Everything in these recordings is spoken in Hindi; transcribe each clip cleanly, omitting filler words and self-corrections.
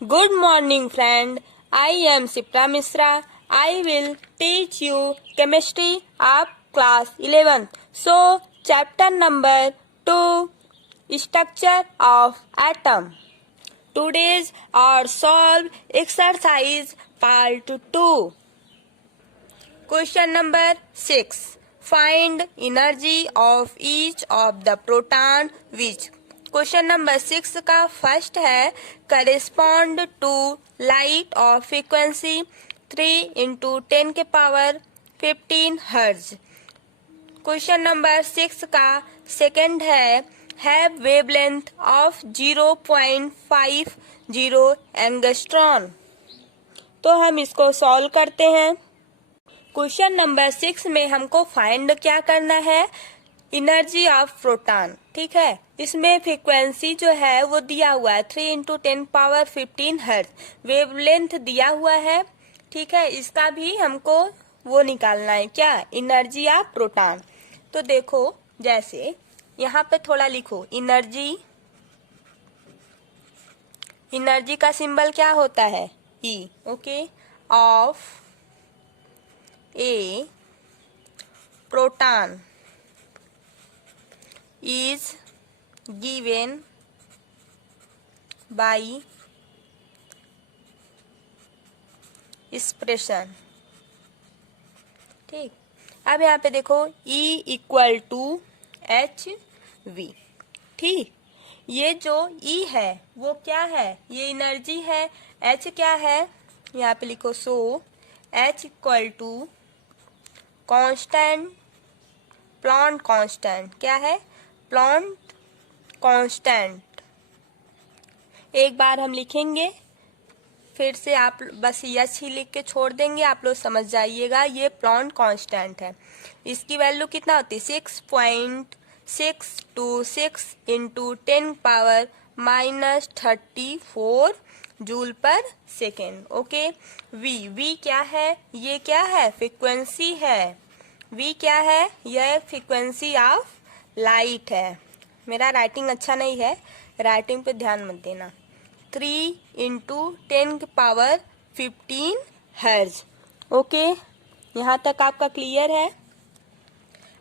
Good morning, friend. I am Sipra Misra. I will teach you chemistry of class 11th. So, chapter number 2, structure of atom. Today's our solve exercise part 2. Question number 6. Find energy of each of the proton which. Question number 6 का फर्स्ट है correspond to light of frequency 3 into 10 के पावर 15 हर्ज। क्वेश्चन नंबर 6 का सेकंड है हैव वेवलेंथ ऑफ 0.50 एंगस्ट्रॉन। तो हम इसको सॉल्व करते हैं। क्वेश्चन नंबर 6 में हमको फाइंड क्या करना है, एनर्जी ऑफ प्रोटॉन। ठीक है, इसमें फ्रीक्वेंसी जो है वो दिया हुआ है 3 इंटू 10 पावर 15 हर्ट्ज, वेवलेंथ दिया हुआ है। ठीक है, इसका भी हमको वो निकालना है, क्या, एनर्जी ऑफ प्रोटॉन। तो देखो, जैसे यहाँ पे थोड़ा लिखो, एनर्जी का सिंबल क्या होता है, E. Okay, of a proton is given by expression। ठीक, अब यहाँ पे देखो E equal to H V. ठीक, ये जो E है वो क्या है, ये एनर्जी है। H क्या है, यहाँ पे लिखो, so H equal to constant, Planck constant. क्या है, प्लॉन्ट कांस्टेंट। एक बार हम लिखेंगे, फिर से आप बस यच ही लिख के छोड़ देंगे, आप लोग समझ जाइएगा ये प्लॉन्ट कांस्टेंट है। इसकी वैल्यू कितना होती है, 6.626 into 10 power -34 joule per second. Okay, V क्या है, ये क्या है, फ्रीक्वेंसी है। वी क्या है, यह फ्रीक्वेंसी ऑफ लाइट है। मेरा राइटिंग अच्छा नहीं है, राइटिंग पे ध्यान मत देना। 3 इंटू 10 की पावर 15 हर्ज। ओके, यहाँ तक आपका क्लियर है।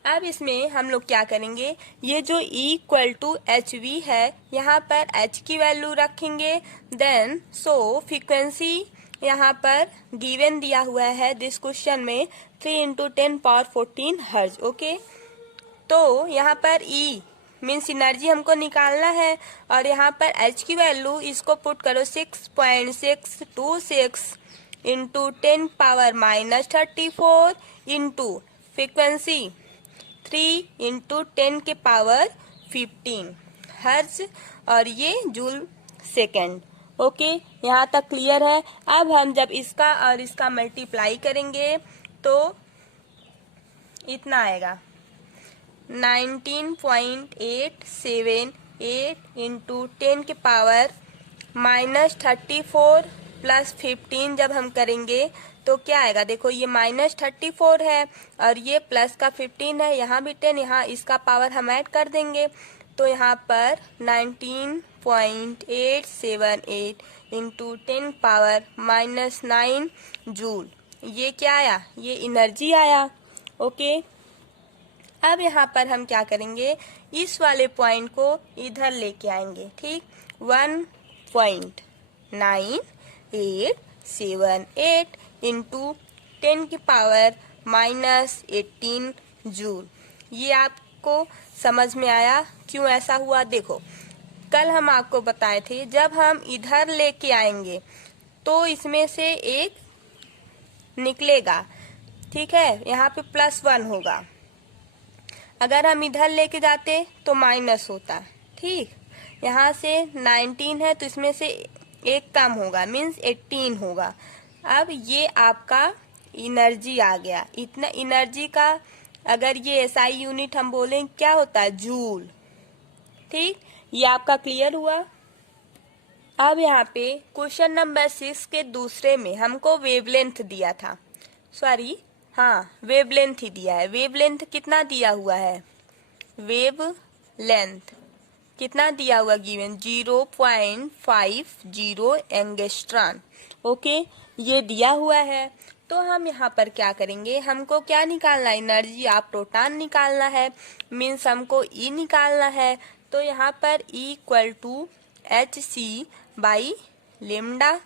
अब इसमें हम लोग क्या करेंगे, ये जो E equal to H V है, यहाँ पर H की वैल्यू रखेंगे। देन सो फ्रीक्वेंसी यहाँ पर गिवन दिया हुआ है दिस क्वेश्चन में 3 इंटू 10 पावर 14 हर्ज। ओके, तो यहाँ पर E मीन्स एनर्जी हमको निकालना है, और यहाँ पर H की वैल्यू इसको पुट करो 6.626 into 10 power -34 into frequency 3 into 10 के पावर 15 हर्ज, और ये जूल सेकेंड। ओके, यहाँ तक क्लियर है। अब हम जब इसका और इसका मल्टीप्लाई करेंगे तो इतना आएगा 19.878 इंटू 10 के पावर -34 प्लस 15 जब हम करेंगे तो क्या आएगा, देखो ये -34 है और ये प्लस का 15 है, यहाँ भी 10, यहाँ इसका पावर हम ऐड कर देंगे तो यहाँ पर 19.878 इंटू 10 पावर -9 जूल, ये क्या आया, ये एनर्जी आया। ओके, अब यहाँ पर हम क्या करेंगे, इस वाले पॉइंट को इधर लेके आएंगे। ठीक, 1.9878 इंटू 10 की पावर -18 जूल। ये आपको समझ में आया क्यों ऐसा हुआ। देखो, कल हम आपको बताए थे जब हम इधर लेके आएंगे तो इसमें से एक निकलेगा। ठीक है, यहाँ पे +1 होगा, अगर हम इधर लेके जाते तो माइनस होता। ठीक, यहाँ से 19 है तो इसमें से एक कम होगा, मीन्स 18 होगा। अब ये आपका एनर्जी आ गया। इतना एनर्जी का अगर ये एसआई यूनिट हम बोलें क्या होता है, जूल। ठीक, ये आपका क्लियर हुआ। अब यहाँ पे क्वेश्चन नंबर 6 के दूसरे में हमको वेवलेंथ दिया था, सॉरी हाँ वेवलेंथ ही दिया है। वेवलेंथ कितना दिया हुआ है, वेव लेंथ कितना दिया हुआ गिवन 0.50 एंगस्ट्रॉन। ओके, ये दिया हुआ है। तो हम यहाँ पर क्या करेंगे, हमको क्या निकालना है, एनर्जी ऑफ प्रोटॉन निकालना है, मीन्स हमको ई निकालना है। तो यहाँ पर E equal to H C by lambda.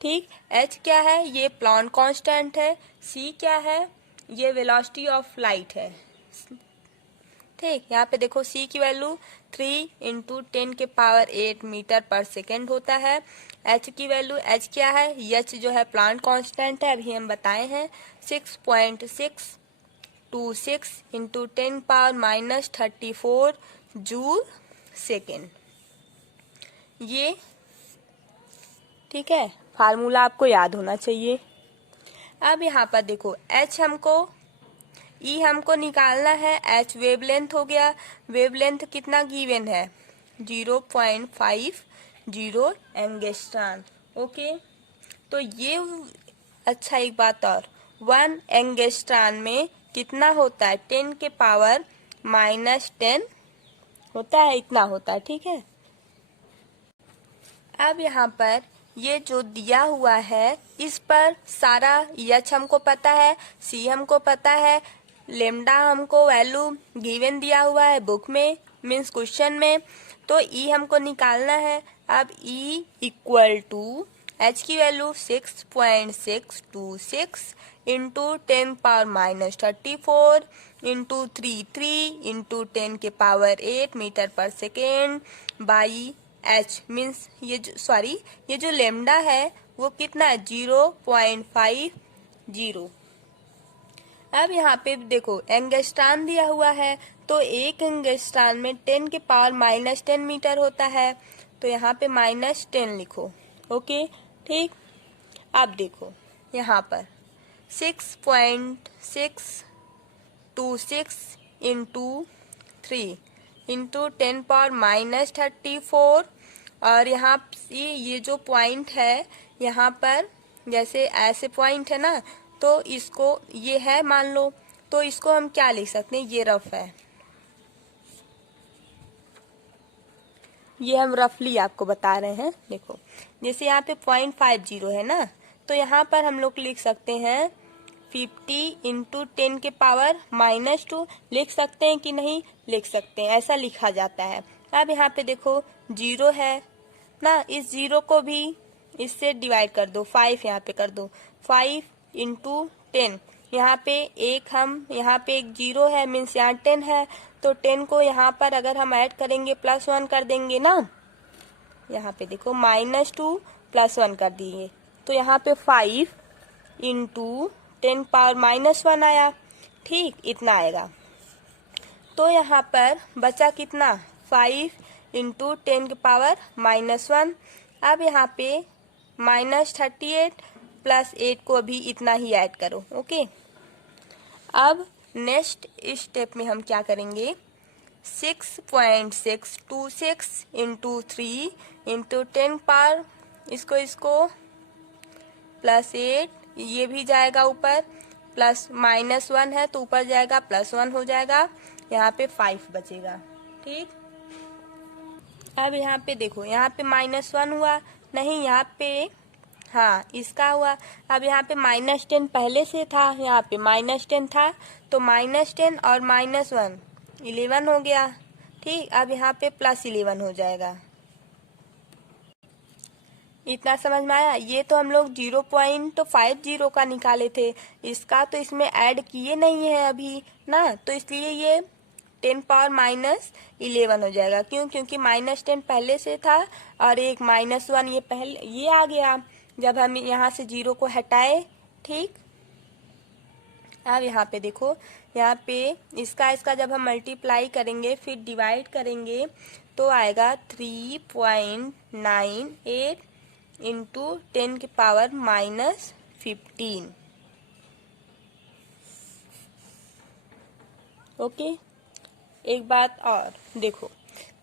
ठीक, एच क्या है, ये प्लैंक कांस्टेंट है। सी क्या है, ये वेलोसिटी ऑफ लाइट है। ठीक, यहाँ पे देखो सी की वैल्यू 3 × 10⁸ मीटर पर सेकेंड होता है। एच की वैल्यू, एच क्या है, एच जो है प्लैंक कांस्टेंट है, अभी हम बताए हैं 6.626 × 10⁻⁻34 जूल सेकेंड। ये ठीक है, फार्मूला आपको याद होना चाहिए। अब यहाँ पर देखो एच हमको, ई हमको निकालना है, एच वेवलेंथ हो गया। वेवलेंथ कितना गिवन है 0.50 एंगस्ट्रॉन। ओके, तो ये अच्छा, एक बात और, 1 एंगस्ट्रॉन में कितना होता है 10⁻⁻10 होता है, इतना होता है। ठीक है, अब यहाँ पर ये जो दिया हुआ है इस पर सारा एच हमको पता है, सी हमको पता है, लेमडा हमको वैल्यू गिवन दिया हुआ है बुक में, मीन्स क्वेश्चन में। तो ई हमको निकालना है। अब ई इक्वल टू एच की वैल्यू 6.626 × 10⁻⁻34 × 3 × 10⁸ मीटर पर सेकेंड बाई एच, मीन्स ये जो लेमडा है वो कितना है 0.50। अब यहाँ पे देखो एंगस्ट्रॉन दिया हुआ है, तो एक एंगस्ट्रॉन में 10⁻⁻10 मीटर होता है, तो यहाँ पे -10 लिखो। ओके, ठीक। अब देखो यहाँ पर 6.626 × 3 × 10⁻⁻34, और यहाँ ये जो पॉइंट है यहाँ पर, जैसे ऐसे पॉइंट है ना, तो इसको ये है मान लो, तो इसको हम क्या लिख सकते हैं, ये रफ है, ये हम रफली आपको बता रहे हैं। देखो जैसे यहाँ पे 0.50 है ना, तो यहाँ पर हम लोग लिख सकते हैं 50 × 10⁻⁻2 लिख सकते हैं कि नहीं, लिख सकते हैं, ऐसा लिखा जाता है। अब यहाँ पे देखो 0 है ना, इस 0 को भी इससे डिवाइड कर दो, 5 यहाँ पे कर दो, 5 × 10, यहाँ पे एक 0 है, मीन्स यहाँ 10 है, तो 10 को यहाँ पर अगर हम ऐड करेंगे +1 कर देंगे ना, यहाँ पे देखो -2 +1 कर दिए, तो यहाँ पे 5 × 10⁻⁻1 आया। ठीक, इतना आएगा। तो यहाँ पर बचा कितना 5 × 10⁻⁻1। अब यहाँ पे -38 + 8 को अभी इतना ही ऐड करो। ओके, अब नेक्स्ट स्टेप में हम क्या करेंगे, 6.626 × 3 × 10⁻, इसको +8, ये भी जाएगा ऊपर, प्लस -1 है तो ऊपर जाएगा, +1 हो जाएगा, यहाँ पे 5 बचेगा। ठीक, अब यहाँ पे देखो, यहाँ पे -1 हुआ नहीं, यहाँ पे हाँ इसका हुआ। अब यहाँ पे -10 पहले से था, यहाँ पे -10 था, तो -10 और -1 11 हो गया। ठीक, अब यहाँ पे +11 हो जाएगा। इतना समझ में आया। ये तो हम लोग 0.50 का निकाले थे, इसका तो इसमें ऐड किए नहीं है अभी ना, तो इसलिए ये 10⁻⁻11 हो जाएगा। क्यों, क्योंकि -10 पहले से था और एक -1 ये पहले ये आ गया जब हम यहाँ से 0 को हटाए। ठीक, अब यहाँ पे देखो, यहाँ पे इसका जब हम मल्टीप्लाई करेंगे फिर डिवाइड करेंगे तो आएगा 3.98 × 10⁻⁻15। ओके, एक बात और देखो,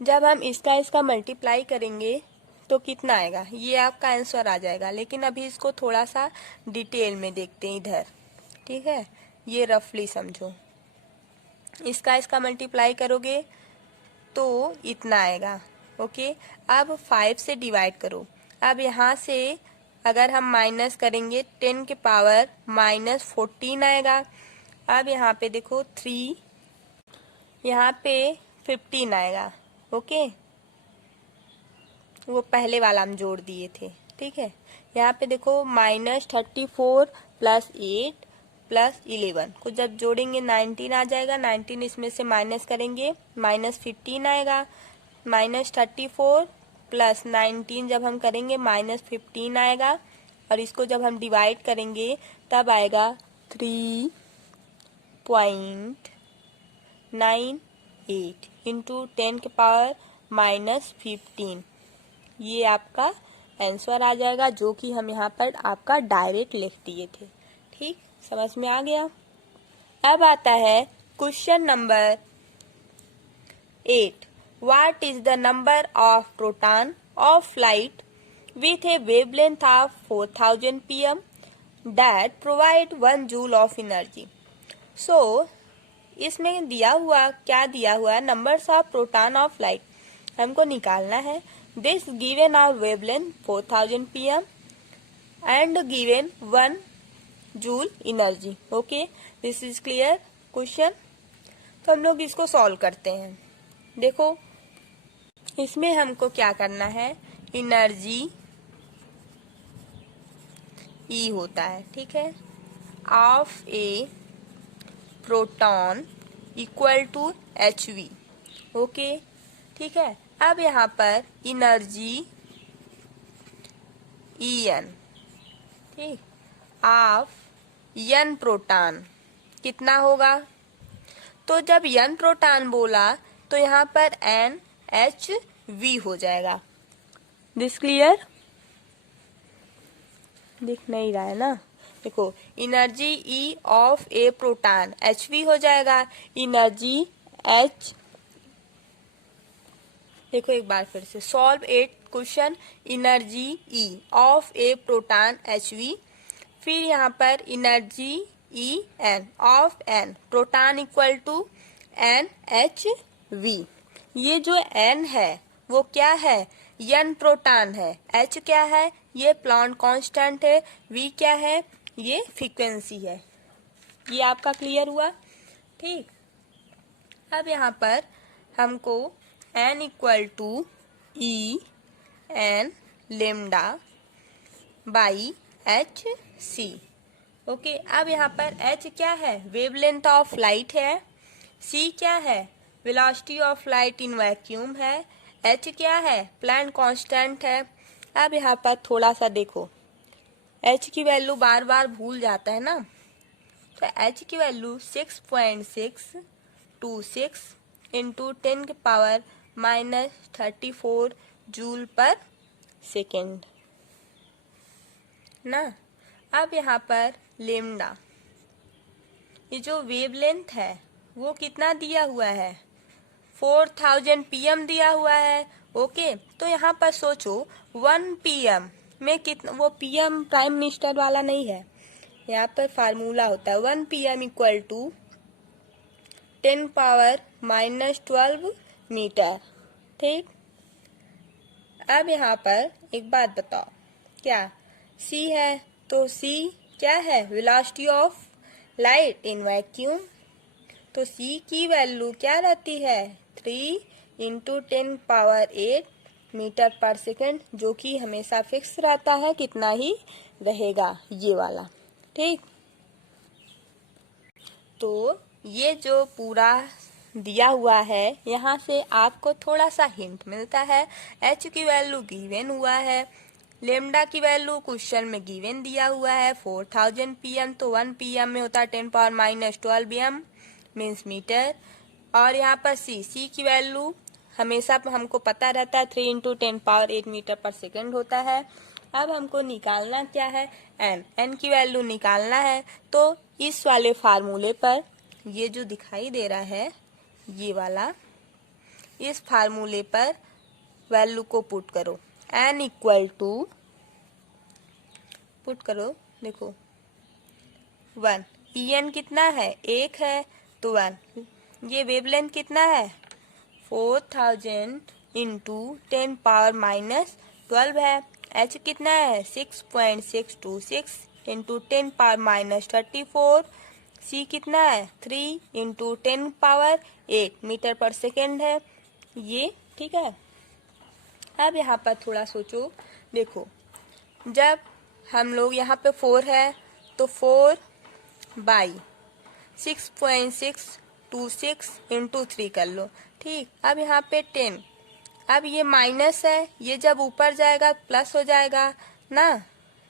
जब हम इसका मल्टीप्लाई करेंगे तो कितना आएगा, ये आपका आंसर आ जाएगा। लेकिन अभी इसको थोड़ा सा डिटेल में देखते हैं इधर। ठीक है, ये रफली समझो, इसका मल्टीप्लाई करोगे तो इतना आएगा। ओके, अब 5 से डिवाइड करो। अब यहाँ से अगर हम माइनस करेंगे 10 के पावर -14 आएगा। अब यहाँ पे देखो 3, यहाँ पे 15 आएगा। ओके, वो पहले वाला हम जोड़ दिए थे। ठीक है, यहाँ पे देखो -34 + 8 + 11 को जब जोड़ेंगे 19 आ जाएगा। 19 इसमें से माइनस करेंगे -15 आएगा। -34 + 19 जब हम करेंगे -15 आएगा। और इसको जब हम डिवाइड करेंगे तब आएगा 3.98 इंटू 10 के पावर -15। ये आपका आंसर आ जाएगा, जो कि हम यहाँ पर आपका डायरेक्ट लिख दिए थे। ठीक, समझ में आ गया। अब आता है question number 8। What is the number of proton of light with a wavelength of 4000 pm that provide 1 joule of energy. So इसमें दिया हुआ क्या दिया हुआ है, numbers of proton of light हमको निकालना है। This given our wavelength 4000 pm and given 1 joule energy. Okay, this is clear question. तो हम लोग इसको सॉल्व करते हैं। देखो, इसमें हमको क्या करना है, एनर्जी E होता है। ठीक है, of a proton equal to hv। Okay, ठीक है। अब यहाँ पर एनर्जी En, ठीक, ऑफ n प्रोटॉन कितना होगा। तो जब n प्रोटॉन बोला तो यहाँ पर NHV हो जाएगा। This clear? दिख नहीं रहा है ना। देखो, energy E of a proton HV हो जाएगा। एनर्जी H, देखो एक बार फिर से solve 8 question. Energy E of a proton HV, फिर यहाँ पर energy En of n proton equal to NHV। ये जो n है वो क्या है, n प्रोटॉन है। H क्या है, ये प्लैंक कांस्टेंट है। V क्या है, ये फ्रीक्वेंसी है। ये आपका क्लियर हुआ। ठीक, अब यहाँ पर हमको n equal to E n lambda by HC। Okay, अब यहाँ पर H क्या है, वेवलेंथ ऑफ लाइट है। C क्या है, velocity of light in vacuum है। H क्या है, प्लैंक कांस्टेंट है। अब यहाँ पर थोड़ा सा देखो, H की वैल्यू बार बार भूल जाता है ना। तो H की वैल्यू 6.626 इंटू 10 के पावर -34 जूल पर सेकेंड ना। अब यहाँ पर लेमडा, ये जो वेवलेंथ है वो कितना दिया हुआ है, 4000 pm दिया हुआ है। ओके, तो यहाँ पर सोचो 1 pm में कितना, वो pm प्राइम मिनिस्टर वाला नहीं है, यहाँ पर फार्मूला होता है 1 pm equal to 10 power -12 metre. ठीक, अब यहाँ पर एक बात बताओ, क्या C है, तो C क्या है, velocity of light in vacuum. तो C की वैल्यू क्या रहती है, 3 इंटू 10 पावर 8 मीटर पर सेकेंड, जो कि हमेशा फिक्स रहता है, कितना ही रहेगा ये वाला। ठीक, तो ये जो पूरा दिया हुआ है, यहाँ से आपको थोड़ा सा हिंट मिलता है। H की वैल्यू गिवन हुआ है, लेमडा की वैल्यू क्वेश्चन में गिवन दिया हुआ है 4000 pm, तो 1 pm में होता है 10 पावर -12 m मीन्स मीटर। और यहाँ पर C की वैल्यू हमेशा हमको पता रहता है 3 इंटू 10 पावर 8 मीटर पर सेकेंड होता है। अब हमको निकालना क्या है, n की वैल्यू निकालना है। तो इस वाले फार्मूले पर, ये जो दिखाई दे रहा है ये वाला, इस फार्मूले पर वैल्यू को पुट करो। n इक्वल टू, पुट करो, देखो 1, En कितना है, 1 है तो 1। ये वेवलेंथ कितना है, 4000 इंटू 10 पावर माइनस 12 है। h कितना है 6.626 इंटू 10 पावर माइनस 34। c कितना है 3 इंटू 10 पावर 8 मीटर पर सेकेंड है ये। ठीक है, अब यहाँ पर थोड़ा सोचो। देखो, जब हम लोग यहाँ पे 4 है तो 4 बाई 6.626 इंटू 3 कर लो। ठीक, अब यहाँ पे 10, अब ये माइनस है, ये जब ऊपर जाएगा प्लस हो जाएगा ना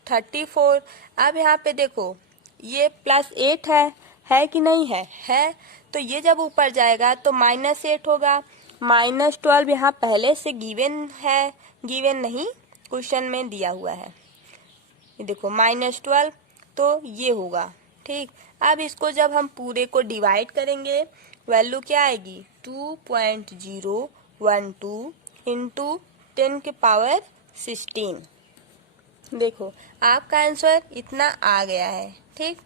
34। अब यहाँ पे देखो ये +8 है कि नहीं है। तो ये जब ऊपर जाएगा तो -8 होगा। -12 यहाँ पहले से गिवन है, गिवन नहीं क्वेश्चन में दिया हुआ है। ये देखो -12 तो ये होगा। ठीक, अब इसको जब हम पूरे को डिवाइड करेंगे वैल्यू क्या आएगी 2.012 इंटू 10 के पावर 16। देखो आपका आंसर इतना आ गया है। ठीक,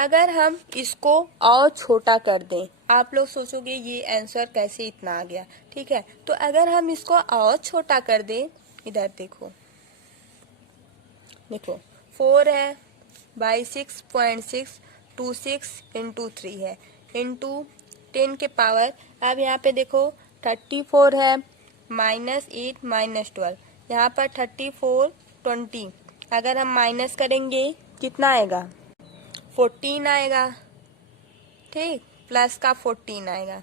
अगर हम इसको और छोटा कर दें, आप लोग सोचोगे ये आंसर कैसे इतना आ गया। ठीक है, तो अगर हम इसको और छोटा कर दें, इधर देखो, देखो 4 है बाई 6.626 इंटू 3 है इंटू 10 के पावर, अब यहाँ पे देखो 34 है -8 -12, यहाँ पर 34 20, अगर हम माइनस करेंगे कितना आएगा 14 आएगा। ठीक, प्लस का 14 आएगा।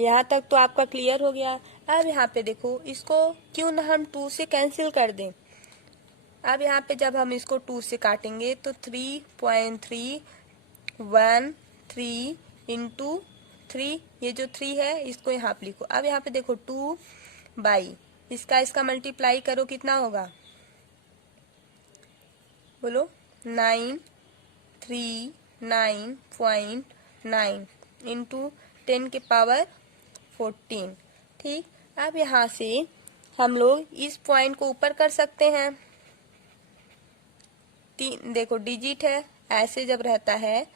यहाँ तक तो आपका क्लियर हो गया। अब यहाँ पे देखो, इसको क्यों ना हम 2 से कैंसिल कर दें। अब यहाँ पे जब हम इसको 2 से काटेंगे तो 3.313 इंटू 3, ये जो 3 है इसको यहाँ पे लिखो। अब यहाँ पे देखो 2 बाई इसका मल्टीप्लाई करो, कितना होगा बोलो 939.9 इंटू 10 के पावर 14। ठीक, अब यहाँ से हम लोग इस पॉइंट को ऊपर कर सकते हैं। देखो डिजिट है, ऐसे जब रहता है,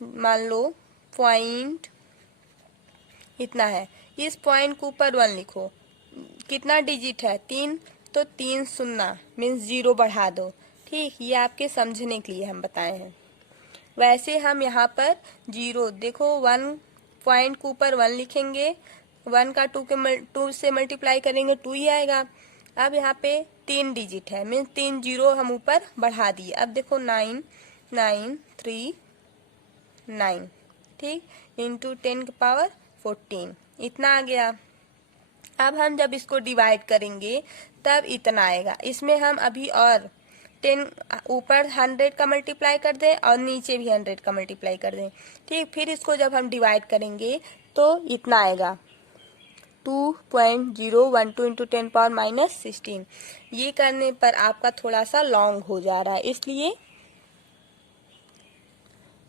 मान लो पॉइंट इतना है, इस पॉइंट को ऊपर 1 लिखो। कितना डिजिट है 3, तो 3 शून्य मीन्स 0 बढ़ा दो। ठीक, ये आपके समझने के लिए हम बताए हैं। वैसे हम यहाँ पर 0 देखो 1 पॉइंट के ऊपर 1 लिखेंगे, 1 का 2 से मल्टीप्लाई करेंगे 2 ही आएगा। अब यहाँ पे 3 डिजिट है मीन्स 3 0 हम ऊपर बढ़ा दिए। अब देखो 9939, ठीक, इंटू 10 की पावर 14, इतना आ गया। अब हम जब इसको डिवाइड करेंगे तब इतना आएगा। इसमें हम अभी और 10 ऊपर 100 का मल्टीप्लाई कर दें और नीचे भी 100 का मल्टीप्लाई कर दें। ठीक, फिर इसको जब हम डिवाइड करेंगे तो इतना आएगा 2.012 इंटू 10 पावर -16। ये करने पर आपका थोड़ा सा लॉन्ग हो जा रहा है, इसलिए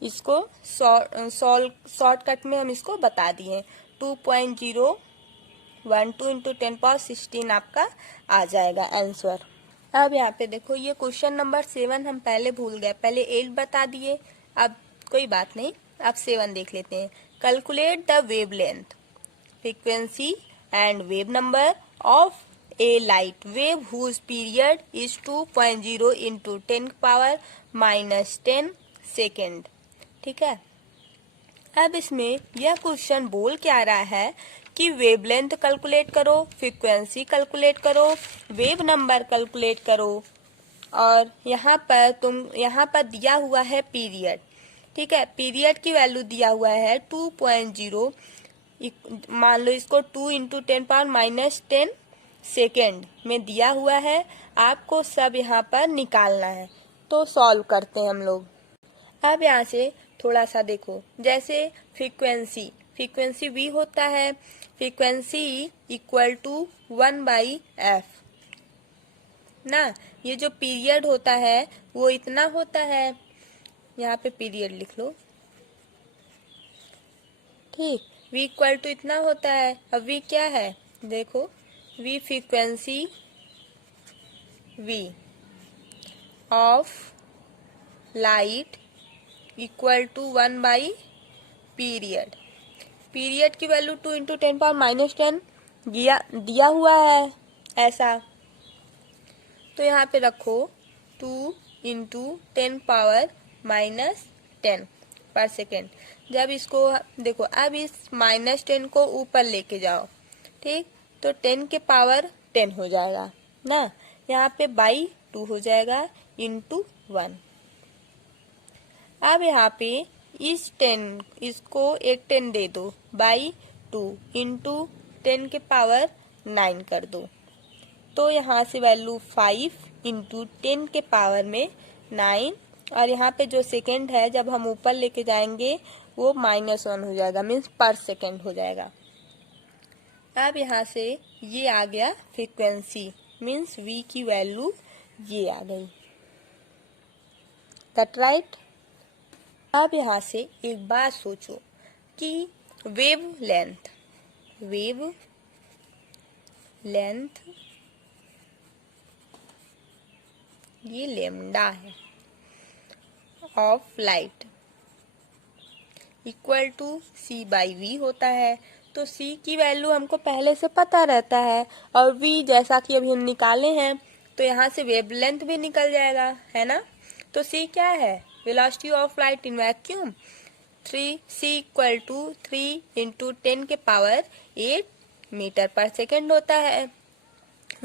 इसको शॉर्टकट में हम इसको बता दिए। 2.012 इंटू 10 पावर 16 आपका आ जाएगा आंसर। अब यहाँ पे देखो, ये क्वेश्चन नंबर 7 हम पहले भूल गए, पहले 8 बता दिए, अब कोई बात नहीं, अब 7 देख लेते हैं। Calculate the wavelength, frequency and wave number of a light wave whose period is 2.0 into 10 power -10 second. ठीक है, अब इसमें यह क्वेश्चन बोल क्या रहा है कि वेवलेंथ कैलकुलेट करो, फ्रीक्वेंसी कैलकुलेट करो, वेव नंबर कैलकुलेट करो, और यहाँ पर दिया हुआ है पीरियड। ठीक है, पीरियड की वैल्यू दिया हुआ है 2.0, मान लो इसको 2 इंटू 10 पावर -10 सेकेंड में दिया हुआ है। आपको सब यहाँ पर निकालना है, तो सॉल्व करते हैं हम लोग। अब यहाँ से थोड़ा सा देखो, जैसे फ्रीक्वेंसी v होता है, फ्रीक्वेंसी इक्वल टू 1/f ना। ये जो पीरियड होता है वो इतना होता है, यहाँ पे पीरियड लिख लो। ठीक, v इक्वल टू इतना होता है। अब v क्या है देखो, v frequency v of light equal to 1 by period. Period की वैल्यू 2 इंटू 10⁻10 दिया हुआ है ऐसा, तो यहाँ पे रखो 2 इंटू 10⁻10 पर सेकेंड। जब इसको देखो, अब इस -10 को ऊपर लेके जाओ, ठीक, तो 10 के पावर 10 हो जाएगा ना, यहाँ पे बाई 2 हो जाएगा इंटू 1। अब यहाँ पे इस 10 इसको एक 10 दे दो, बाई 2 इंटू 10 के पावर 9 कर दो, तो यहाँ से वैल्यू 5 इंटू 10 के पावर में 9, और यहाँ पे जो सेकेंड है जब हम ऊपर लेके जाएंगे वो -1 हो जाएगा, मीन्स पर सेकेंड हो जाएगा। अब यहाँ से ये आ गया फ्रीक्वेंसी, मीन्स v की वैल्यू ये आ गई, दैट राइट। अब यहाँ से एक बात सोचो कि वेव लेंथ ये लेमडा है of light equal to c/v होता है, तो c की वैल्यू हमको पहले से पता रहता है, और v जैसा कि अभी हम निकाले हैं, तो यहाँ से वेवलेंथ भी निकल जाएगा, है ना। तो c क्या है, velocity of light in vacuum, c equal to 3 into 10 के पावर 8 मीटर पर सेकेंड होता है।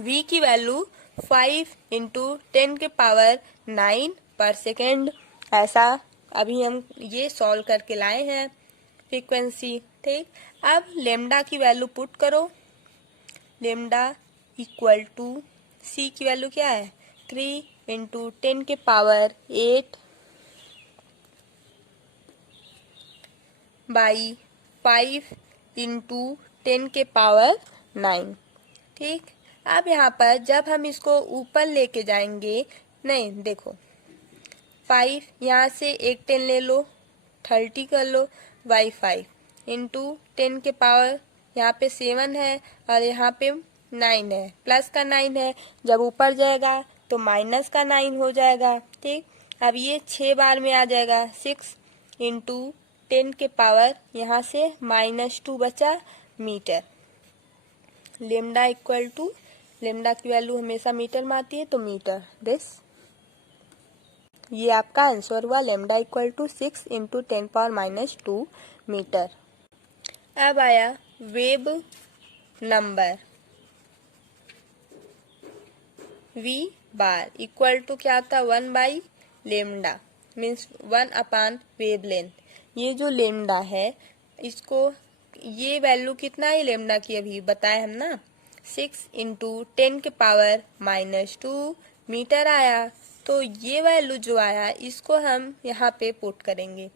v की वैल्यू 5 इंटू 10 के पावर 9 पर सेकेंड, ऐसा अभी हम ये सॉल्व करके लाए हैं फ्रीक्वेंसी, ठीक। अब लेमडा की वैल्यू पुट करो, लेमडा इक्वल टू c की वैल्यू क्या है 3 इंटू 10 के पावर 8 बाई 5 इंटू 10 के पावर 9, ठीक। अब यहाँ पर जब हम इसको ऊपर लेके जाएंगे, नहीं देखो 5 यहाँ से एक 10 ले लो, 30 कर लो, बाई 5 इंटू 10 के पावर यहाँ पे 7 है और यहाँ पे 9 है, प्लस का 9 है, जब ऊपर जाएगा तो माइनस का 9 हो जाएगा, ठीक। अब ये 6 बार में आ जाएगा, 6 इंटू 10 के पावर यहाँ से -2 बचा metre. Lambda equal to, lambda की वैल्यू हमेशा मीटर में आती है, तो मीटर दिस, ये आपका आंसर हुआ, lambda equal to 6 into 10⁻2 metre. अब आया wave number, v bar equal to क्या था 1 by lambda, means 1 wave length. ये जो लेमडा है इसको, ये वैल्यू कितना है लेमडा की अभी बताए हम ना, 6 इंटू 10 के पावर -2 मीटर आया, तो ये वैल्यू जो आया इसको हम यहाँ पे पुट करेंगे,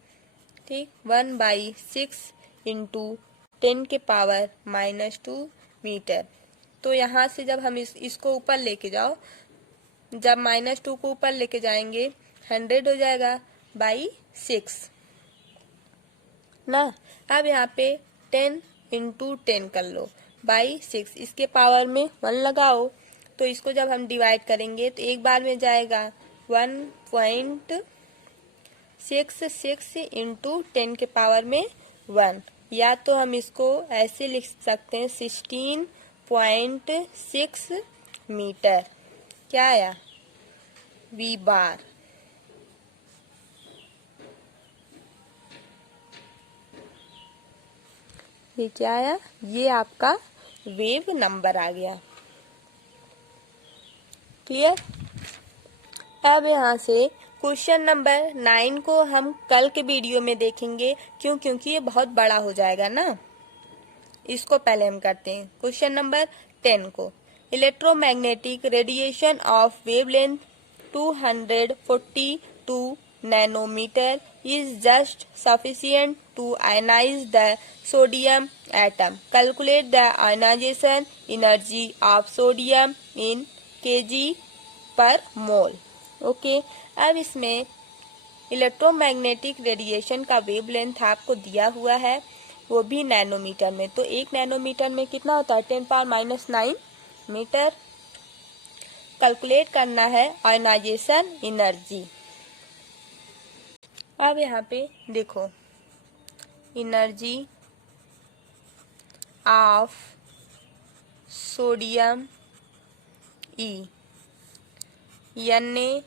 ठीक। 1/6 इंटू 10 के पावर -2 मीटर, तो यहाँ से जब हम इसको ऊपर लेके जाओ, जब -2 को ऊपर लेके जाएंगे 100 हो जाएगा बाई 6 ना। अब यहाँ पे 10 इंटू 10 कर लो बाई 6, इसके पावर में 1 लगाओ, तो इसको जब हम डिवाइड करेंगे तो एक बार में जाएगा 1.66 इंटू 10 के पावर में 1, या तो हम इसको ऐसे लिख सकते हैं 16.6 मीटर, क्या आया v बार। ये क्या आया, ये आपका वेव नंबर आ गया, क्लियर। अब यहाँ से क्वेश्चन नंबर 9 को हम कल के वीडियो में देखेंगे, क्योंकि ये बहुत बड़ा हो जाएगा ना, इसको पहले हम करते हैं क्वेश्चन नंबर 10 को। Electromagnetic radiation of wavelength 242 nanometre is just sufficient to ionize the sodium atom. Calculate the ionization energy of sodium in kg per mole. Okay, अब इसमें इलेक्ट्रोमैग्नेटिक रेडिएशन का वेवलेंथ आपको दिया हुआ है, वो भी नैनोमीटर में, तो 1 नैनोमीटर में कितना होता है 10⁻⁹ मीटर। कैलकुलेट करना है आयनाइजेशन एनर्जी। अब यहाँ पे देखो energy of sodium E NaHC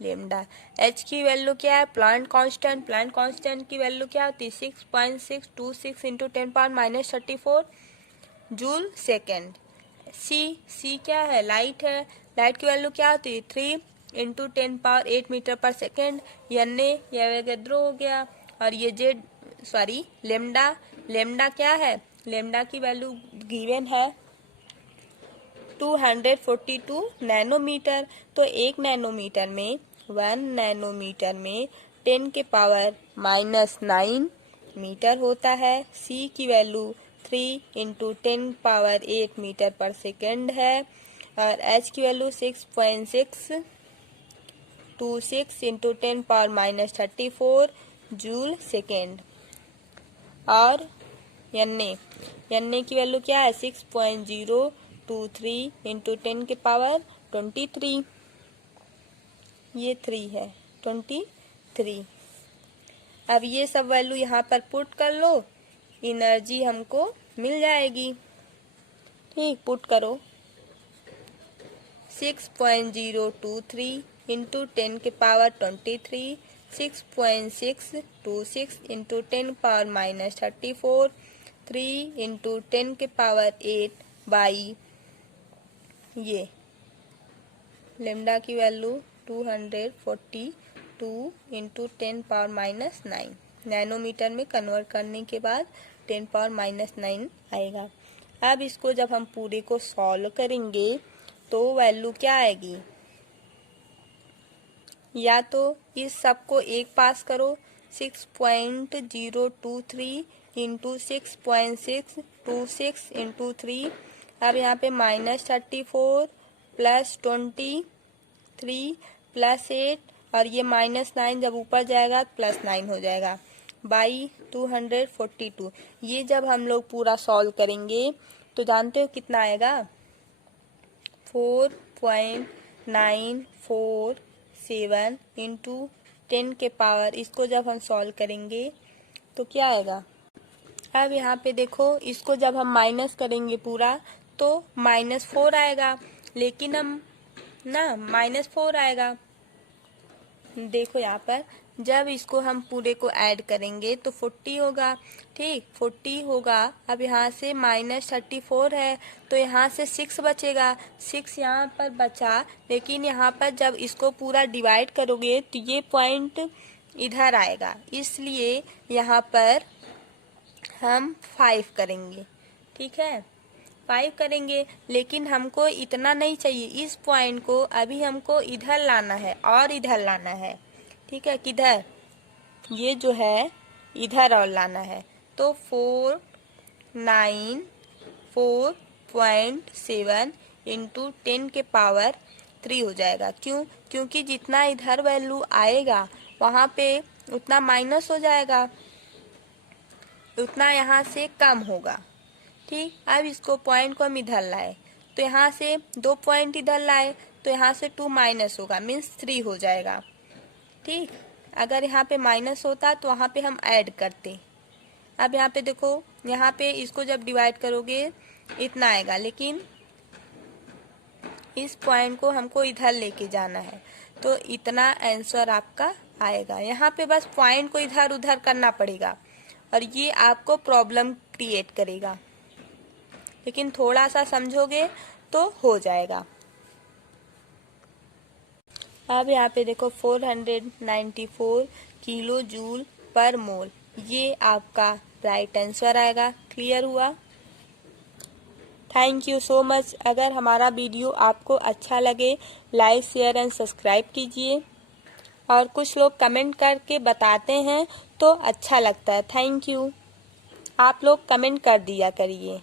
lambda. H की वैल्यू क्या है? Plant constant. प्लांट कांस्टेंट की वैल्यू क्या होती है? 6.626 इंटू 10⁻34 जूल सेकेंड। C क्या है? लाइट है। लाइट की वैल्यू क्या होती है? 3 इंटू 10⁸ मीटर पर सेकेंड। Na यह एवोगैड्रो हो गया। और ये लेमडा क्या है? लेमडा की वैल्यू गिवन है 242 नैनोमीटर। तो 1 नैनोमीटर में 1 नैनोमीटर में 10⁻⁻9 मीटर होता है। C की वैल्यू 3 इंटू 10⁸ मीटर पर सेकेंड है। और H की वैल्यू 6.626 इंटू 10⁻34 जूल सेकेंड। और Na की वैल्यू क्या है? 6.023 इंटू 10⁻23। ये 3 है, 23। अब ये सब वैल्यू यहाँ पर पुट कर लो, एनर्जी हमको मिल जाएगी। ठीक, पुट करो। 6.023 इंटू 10⁻23, 6.626 इंटू 10⁻34, 3 इंटू 10⁸ बाई ये लेमडा की वैल्यू 242 इंटू 10⁻⁹ नैनोमीटर में कन्वर्ट करने के बाद 10⁻⁹ आएगा। अब इसको जब हम पूरे को सॉल्व करेंगे तो वैल्यू क्या आएगी? या तो इस सब को एक पास करो, 6.023 इंटू 6.626 इंटू 3। अब यहाँ पे -34 प्लस 23 प्लस 8 और ये -9 जब ऊपर जाएगा +9 हो जाएगा बाई 242। ये जब हम लोग पूरा सॉल्व करेंगे तो जानते हो कितना आएगा? 4.947 इंटू 10⁻, इसको जब हम सॉल्व करेंगे तो क्या आएगा? अब यहाँ पे देखो, इसको जब हम माइनस करेंगे पूरा तो -4 आएगा, लेकिन हम -4 आएगा। देखो यहाँ पर जब इसको हम पूरे को ऐड करेंगे तो 40 होगा। ठीक, 40 होगा। अब यहाँ से -34 है तो यहाँ से 6 बचेगा। 6 यहाँ पर बचा, लेकिन यहाँ पर जब इसको पूरा डिवाइड करोगे तो ये पॉइंट इधर आएगा, इसलिए यहाँ पर हम 5 करेंगे। ठीक है, 5 करेंगे, लेकिन हमको इतना नहीं चाहिए। इस पॉइंट को अभी हमको इधर लाना है और इधर लाना है। ठीक है, किधर? ये जो है इधर और लाना है। तो 494.7 इंटू 10⁻3 हो जाएगा। क्यों? क्योंकि जितना इधर वैल्यू आएगा वहाँ पे उतना माइनस हो जाएगा, उतना यहाँ से कम होगा। ठीक, अब इसको पॉइंट को हम इधर लाए तो यहाँ से 2 पॉइंट इधर लाए तो यहाँ से 2 माइनस होगा, मीन्स 3 हो जाएगा। ठीक, अगर यहाँ पे माइनस होता तो वहाँ पे हम ऐड करते। अब यहाँ पे देखो, यहाँ पे इसको जब डिवाइड करोगे इतना आएगा, लेकिन इस पॉइंट को हमको इधर लेके जाना है तो इतना आंसर आपका आएगा। यहाँ पे बस पॉइंट को इधर उधर करना पड़ेगा और ये आपको प्रॉब्लम क्रिएट करेगा, लेकिन थोड़ा सा समझोगे तो हो जाएगा। अब यहाँ पे देखो 494 किलो जूल पर मोल, ये आपका राइट आंसर आएगा। क्लियर हुआ? Thank you so much. अगर हमारा वीडियो आपको अच्छा लगे लाइक शेयर एंड सब्सक्राइब कीजिए, और कुछ लोग कमेंट करके बताते हैं तो अच्छा लगता है। थैंक यू, आप लोग कमेंट कर दिया करिए।